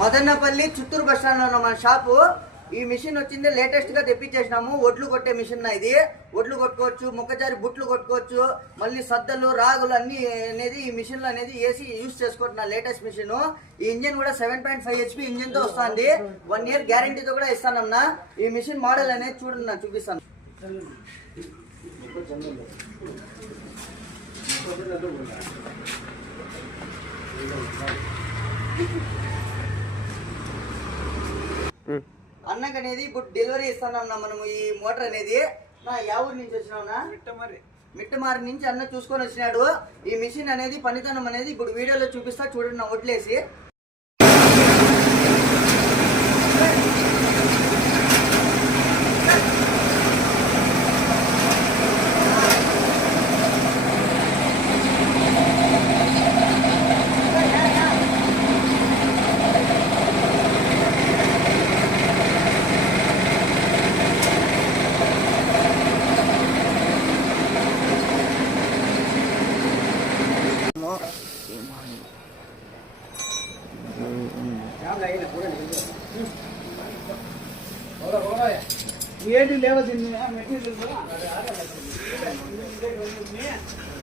Madanapalle Chittoor bus stand లో మన shop. ఈ మిషన్ వచ్చింది లేటెస్ట్ గా తెప్పించేసినాము. ఒడ్లు కొట్టే మిషన్ ఇది. ఒడ్లు కొట్టుకోవచ్చు, ముక్కజారి బుట్లు కొట్టుకోవచ్చు, మళ్ళీ సద్దలు రాగులు అన్ని అనేది ఈ మిషన్ లో అనేది ఏసీ యూజ్ చేసుకుంటున్నా లేటెస్ట్ మిషన్. ఈ ఇంజిన్ కూడా 7.5 HP ఇంజిన్ తో వస్తుంది. 1 year గ్యారంటీతో కూడా ఇస్తానన్నా. ఈ మిషన్ మోడల్ అనేది చూడండి, నా చూపిస్తాను. అన్నకు అనేది ఇప్పుడు డెలివరీ ఇస్తానన్నా మనము. ఈ మోటార్ అనేది యా ఊరు నుంచి వచ్చినావునా? మిట్టమారి నుంచి అన్న చూసుకొని వచ్చినాడు. ఈ మిషన్ అనేది పనితనం అనేది ఇప్పుడు వీడియోలో చూపిస్తా చూడండి. నా వడ్లేసి ఏంటి లేవసింది మెటీరియల్